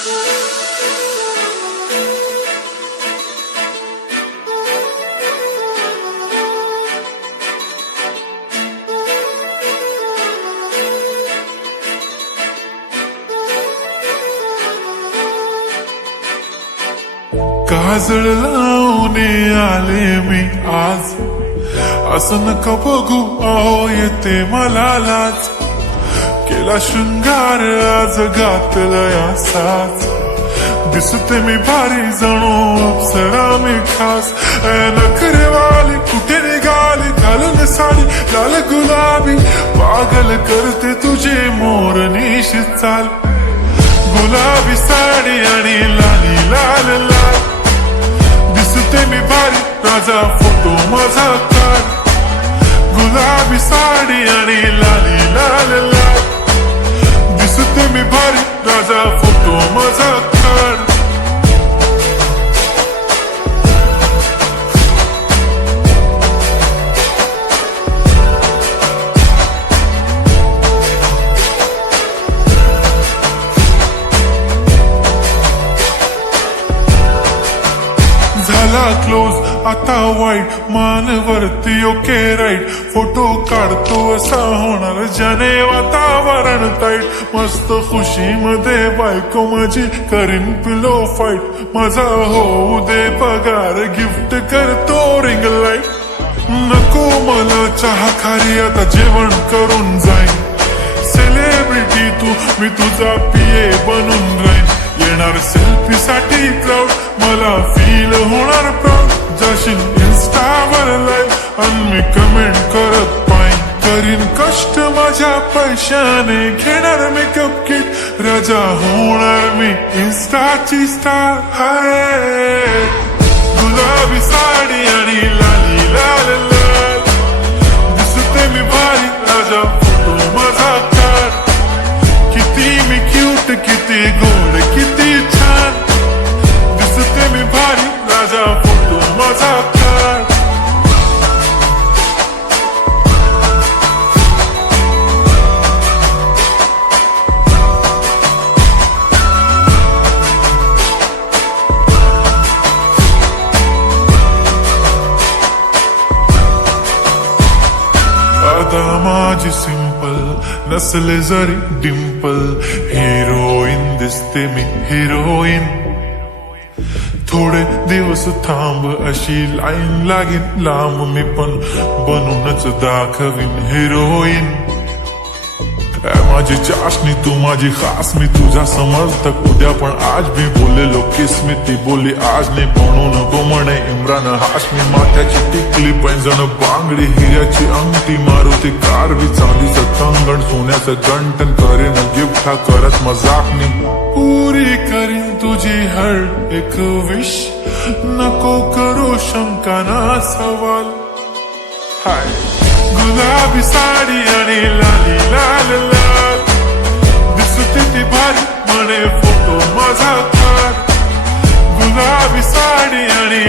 काजळ लावून आले मी आज, असं नका बघू अहो येते मला लाज. केला शृंगार आज घातलाय असाच, दिसते मी भारी जणू अप्सरा मी खास. नखरेवाली कुठे निघाली घालून साडी लाल गुलाबी, पागल करते तुझे मोरनीश चाल. गुलाबी साडी आणि लाली लाल लाल, दिसते मी भारी राजा फोटो माझा काढ. गुलाबी साडी आणि लाली लाल लाल, दिसते मी भारी राजा फोटो माझा काढ. झाला क्लोज आता वाईट, मानवरती ओके राईट. फोटो काढतो असा होणार ज्याने वातावरण ताईट. मस्त खुशीमध्ये बायको माझी करीन पिलो फाईट. माझा होऊ दे पगार गिफ्ट करतो रिंग लाईट. नको मला चहा खारी आता जेवण करून जाईन. सेलिब्रिटी तू मी तुझा पिये बनून राहीन. येणार सेल्फी साठी क्राऊड मला फील होणार प्राऊड. जाशील इन्स्टावर लाईव्ह आणि मी कमेंट करत पाईन. करीन कष्ट माझ्या पैशाने घेणार मेकअप किट. राजा होणार मी इन्स्टाची स्टार. हाय गुलाबी साडी आणि लाली लाल लाल, दिसते मी भारी राजा फोटो माझा काढ. किती मी क्यूट किती गोड किती छान, दिसते मी भारी राजा फोटो माझा काढ. आता माझी सिंपल नसले जरी डिंपल, हिरोईन दिसते मी हिरोईन. थोडे दिवस थांब अशी लाईन लागेल लांब, मी पण बनूनच दाखवीन हिरोईन. माझी चाशनी तू माझी खास, मी तुझा समर्थक उद्या पण आज मी बोललेलो किस्मी. ती बोली आज नाही बनू नको म्हणे इम्रान हाशमी. माथ्याची टिकली पैंजण बांगडी हिऱ्याची अंगठी, मारुती कारवी चांदीचं कंगण सोन्याचं गंटन. करीन गिफ्ट हा करत मजाक मी, पुरी करीन तुझी हर एक विश. नको करू शंका ना सवाल. हाय गुलाबी साडी आणि लाली लाल लाल, दिसते ती भारी म्हणे फोटो माझा काढ. गुलाबी साडी आणि